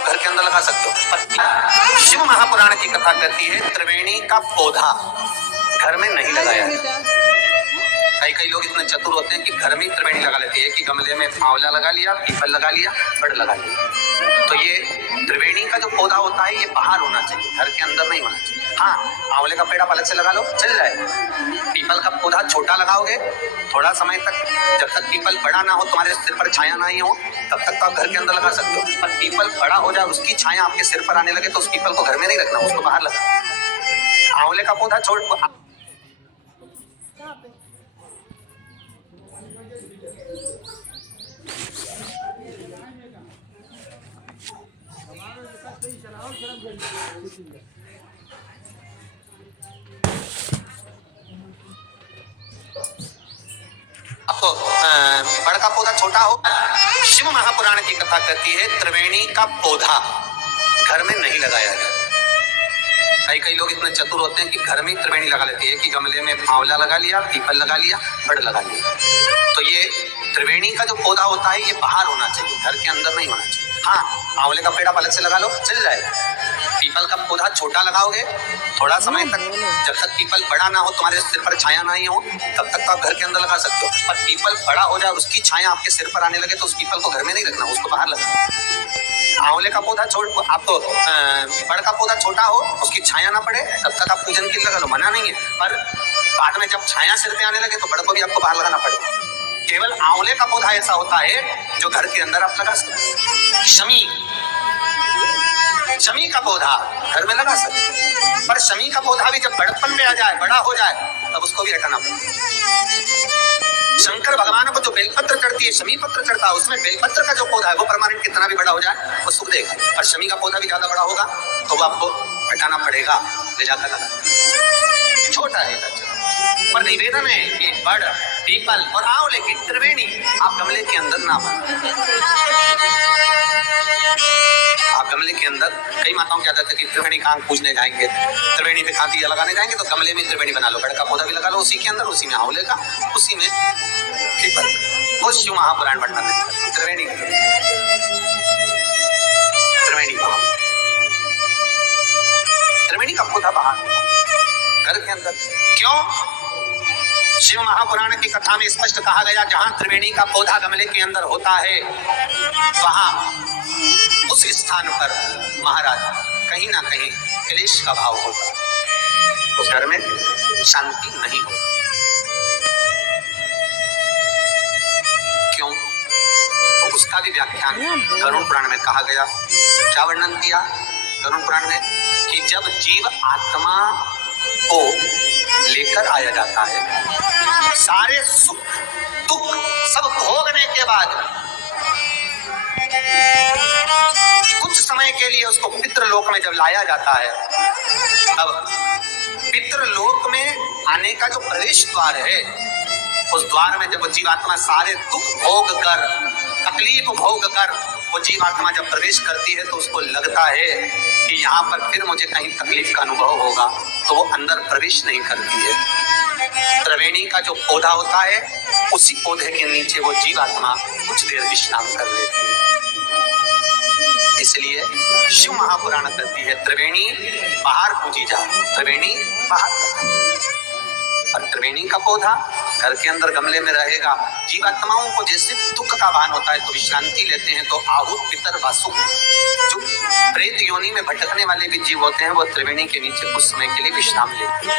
आप घर के अंदर लगा सकते हो। शिव महापुराण की कथा कहती है त्रिवेणी का पौधा घर में नहीं लगाया है। कई लोग इतने चतुर होते हैं कि घर में त्रिवेणी लगा लेते हैं कि गमले में आंवला लगा लिया, पीपल लगा लिया, बड़ लगा लिया। तो ये त्रिवेणी का जो पौधा होता है ये बाहर होना चाहिए, घर के अंदर नहीं होना चाहिए। हाँ, आंवले का पेड़ आप अलग से लगा लो, चल जाएगा। पीपल का पौधा छोटा लगाओगे, थोड़ा समय तक, जब तक पीपल बड़ा ना हो, तुम्हारे सिर पर छाया ना ही हो, तब तक तो आप घर के अंदर लगा सकते हो। पर पीपल बड़ा हो जाए, उसकी छाया आपके सिर पर आने लगे तो उस पीपल को घर में नहीं रखना, उसको बाहर लगा। आंवले का पौधा छोड़ आपको बड़ का पौधा छोटा हो। शिव महापुराण की कथा कहती है त्रिवेणी का पौधा घर में नहीं लगाया जाए। कई लोग इतने चतुर होते हैं कि घर में त्रिवेणी लगा लेते हैं कि गमले में आंवला लगा लिया, पीपल लगा लिया, बड़ लगा लिया। तो ये त्रिवेणी का जो पौधा होता है ये बाहर होना चाहिए, घर के अंदर नहीं होना चाहिए। हाँ, आंवले का पेड़ आप अलग से लगा लो, चल जाएगा। पीपल का पौधा छोटा लगाओगे, थोड़ा समय तक, जब तक पीपल बड़ा ना हो, तुम्हारे सिर पर छाया ना ही हो, तब तक तो आप घर के अंदर लगा सकते हो। पर पीपल बड़ा हो जाए, उसकी छाया आपके सिर पर आने लगे तो उस पीपल को घर में नहीं रखना, उसको बाहर लगा। आंवले का पौधा छोड़, आपको बड़ का पौधा छोटा हो, उसकी छाया ना पड़े, तब तक आप पूजन के लिए लगा लो, मना नहीं है। पर बाद में जब छाया सिर पे आने लगे तो बड़ को भी आपको बाहर लगाना पड़ेगा। केवल आंवले का पौधा ऐसा होता है जो घर के अंदर आप लगा सकते। शमी का पौधा घर में लगा सकते, पर शमी का पौधा भी जब बड़पन में आ जाए, बड़ा हो जाए, तब उसको भी हटाना पड़ेगा। शंकर भगवान को जो बेलपत्र चढ़ती है, शमी पत्र चढ़ता है, उसमें बेलपत्र का जो पौधा है वो परमानेंट कितना भी बड़ा हो जाए वो सुख देगा। और शमी का पौधा भी ज्यादा बड़ा होगा तो वो आपको हटाना पड़ेगा, ले जाकर लगा। छोटा है पर निवेदन है कि बड़, पीपल और आंवले की त्रिवेणी आप गमले के अंदर ना बनाएं। आप गमले के अंदर, कई माताओं क्या कहते हैं कि त्रिवेणी कहाँ पूजने जाएंगे, त्रिवेणी पे खाती लगाने जाएंगे तो गमले में त्रिवेणी बना लो, बड़ का पौधा भी लगा लो उसी के अंदर, उसी में आंवले का, उसी में पीपल। वो शिव महापुराण वर्णन है त्रिवेणी त्रिवेणी का पौधा बाहर घर के अंदर क्यों? शिव महापुराण की कथा में स्पष्ट कहा गया जहां त्रिवेणी का पौधा गमले के अंदर होता है वहां उस स्थान पर महाराज कहीं ना कहीं क्लेश का भाव होता, उस घर में शांति नहीं होती। क्यों? तो उसका भी व्याख्यान गरुड़ पुराण में कहा गया। क्या वर्णन किया गरुड़ पुराण में कि जब जीव आत्मा को लेकर आया जाता है, सारे सुख दुख सब भोगने के बाद कुछ समय के लिए उसको पितृलोक में जब लाया जाता है, तब पितृलोक में आने का जो प्रवेश द्वार है, उस द्वार में जब जीवात्मा सारे दुख भोग कर, तकलीफ भोग कर वो जीवात्मा जब प्रवेश करती है तो उसको लगता है कि यहाँ पर फिर मुझे कहीं तकलीफ का अनुभव होगा, तो वो अंदर प्रवेश नहीं करती है। त्रिवेणी का जो पौधा होता है उसी पौधे के नीचे वो जीवात्मा कुछ देर विश्राम कर लेती है। इसलिए शिव महापुराण कहती है त्रिवेणी बाहर पूजी जा, त्रिवेणी बाहर। और त्रिवेणी का पौधा घर के अंदर गमले में रहेगा। जीवात्माओं को जैसे दुख का भान होता है तो विश्रांति लेते हैं, तो आहूत पितर वासु जो प्रेत योनि में भटकने वाले भी जीव होते हैं वो त्रिवेणी के नीचे कुछ समय के लिए विश्राम लेते हैं।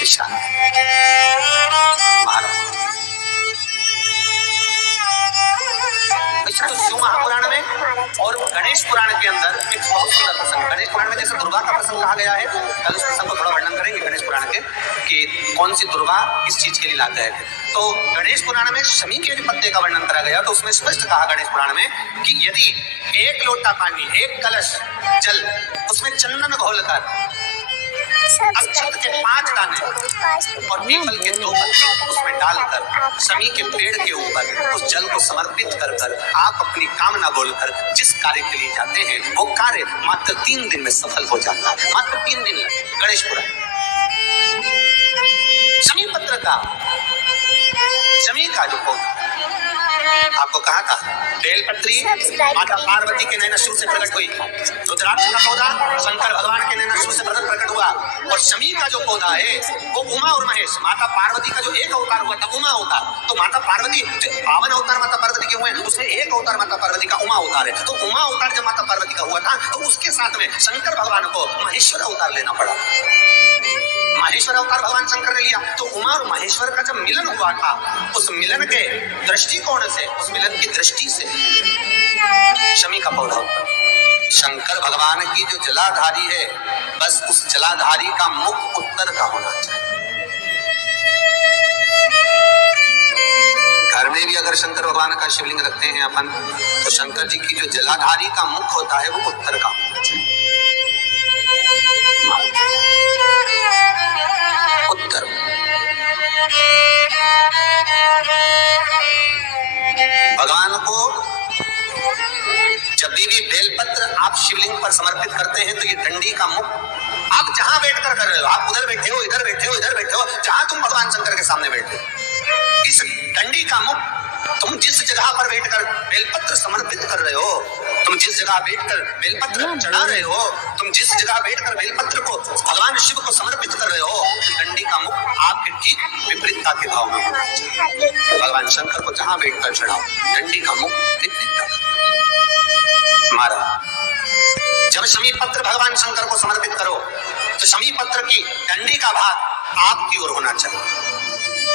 विश्राम महाराज शिव महापुराण में और गणेश पुराण के अंदर एक बहुत सुंदर प्रसंग, गणेश पुराण में जैसे दुर्गा का प्रसंग कहा गया है, कल उस प्रसंग को थोड़ा वर्णन करेंगे गणेश पुराण के कि कौन सी दुर्गा किस चीज के लिए लाभदायक है। तो गणेश पुराण में शमी के पत्ते का वर्णन करा गया, तो उसमें स्पष्ट कहा गणेश पुराण में कि यदि एक लोटा पानी, एक कलश जल, उसमें चंदन घोलकर अक्षत के 5 दाने और पीपल के 2 पत्ते उसमें डालकर शमी के पेड़ के ऊपर उस जल को समर्पित कर कर आप अपनी कामना बोलकर जिस कार्य के लिए जाते हैं वो कार्य मात्र 3 दिन में सफल हो जाता है। मात्र 3 दिन में। गणेश पुराण शमी पत्र का, शमी का जो पौधा आपको कहा था बेलपत्री माता पार्वती के नैनश्रू से प्रकट हुई, रुद्राक्ष का पौधा शंकर भगवान के नैनश्रू से प्रकट हुआ, और शमी का जो पौधा है वो उमा और महेश, माता पार्वती का जो एक अवतार हुआ था उमा अवतार, तो माता पार्वती जो 52 अवतार माता पार्वती के हुए उसमें एक अवतार माता पार्वती का उमा अवतार है, तो उमा अवतार जब माता पार्वती का हुआ था तो उसके साथ में शंकर भगवान को महेश्वर अवतार लेना पड़ा। महेश्वर अवतार भगवान शंकर ने लिया, तो उमा और महेश्वर का जब मिलन हुआ था उस मिलन के दृष्टिकोण से, उस मिलन की दृष्टि से शमी का पौधा हुआ। शंकर भगवान की जो जलाधारी है बस उस जलाधारी का मुख उत्तर का होना चाहिए। घर में भी अगर शंकर भगवान का शिवलिंग रखते हैं अपन तो शंकर जी की जो जलाधारी का मुख होता है वो उत्तर का होना चाहिए। उत्तर। भगवान को जब भी बेलपत्र आप शिवलिंग पर समर्पित करते हैं तो ये डंडी का मुख आप जहां बैठकर कर रहे हो, आप उधर बैठे हो, इधर बैठे हो, इधर बैठे हो, जहां तुम भगवान शंकर के सामने बैठे हो, इस डंडी का मुख तुम जिस जगह पर बैठकर बेलपत्र समर्पित कर रहे हो, तुम जिस जगह बैठकर बेलपत्र चढ़ा रहे हो, तुम जिस जगह बैठकर बेलपत्र को भगवान शिव को समर्पित कर रहे हो, डंडी का मुख आपके ठीक विपरीतता के भाव में होना चाहिए। भगवान शंकर को जहां बैठकर चढ़ाओ डंडी का मुख विपरीतता हमारा। जब शमी पत्र भगवान शंकर को समर्पित करो तो शमी पत्र की डंडी का भाग आपकी ओर होना चाहिए,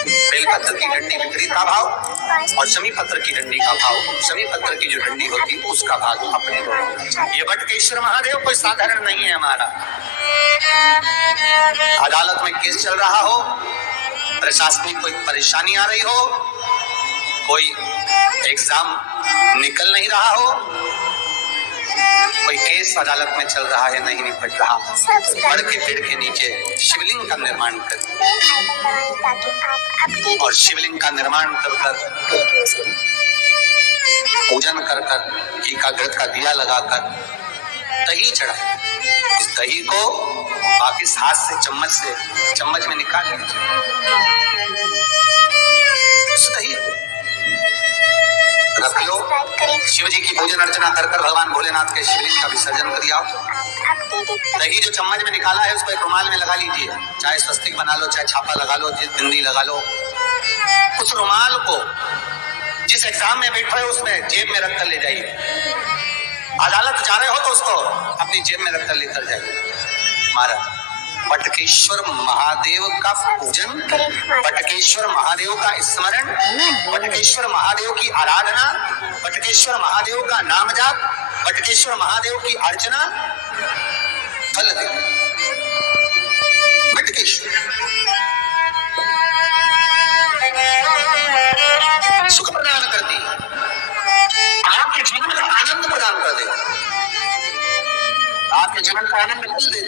बेलपत्र की डंडी विपरीत का भाव और शमी पत्र की डंडी का भाव, शमी पत्र की जो डंडी होती है उसका भाग अपने ओर होना चाहिए। ये बटकेश्वर महादेव कोई साधारण नहीं है हमारा। अदालत में केस चल रहा हो, प्रशासनिक कोई परेशानी आ रही हो, कोई एग्जाम निकल नहीं रहा हो, कोई केस अदालत में चल रहा है नहीं निपट रहा, बड़ के पेड़ के नीचे शिवलिंग का निर्माण कर और शिवलिंग का निर्माण कर पूजन कर घी का घृत का दिया लगाकर दही चढ़ा, उस दही को वापिस हाथ से चम्मच में निकाल लीजिए, उस दही को रख लो, शिव जी की पूजन अर्चना कर भगवान भोलेनाथ के शिवलिंग का विसर्जन कर आओ। दही जो चम्मच में निकाला है उसको एक रुमाल में लगा लीजिए, चाहे स्वस्तिक बना लो, चाहे छापा लगा लो, बिंदी लगा लो। उस रुमाल को जिस एग्जाम में बैठे हो उसमें जेब में रखकर ले जाइए, अदालत जा रहे हो तो उसको अपनी जेब में रखकर लेकर जाइए। महाराज बटकेश्वर महादेव का पूजन, बटकेश्वर महादेव का स्मरण, बटकेश्वर महादेव की आराधना, बटकेश्वर महादेव का नाम जाप, बटकेश्वर महादेव की अर्चना फल दे। बटकेश्वर सुख प्रदान करती है, आपके जीवन का आनंद प्रदान कर दे, आपके जीवन का आनंद मिल दे।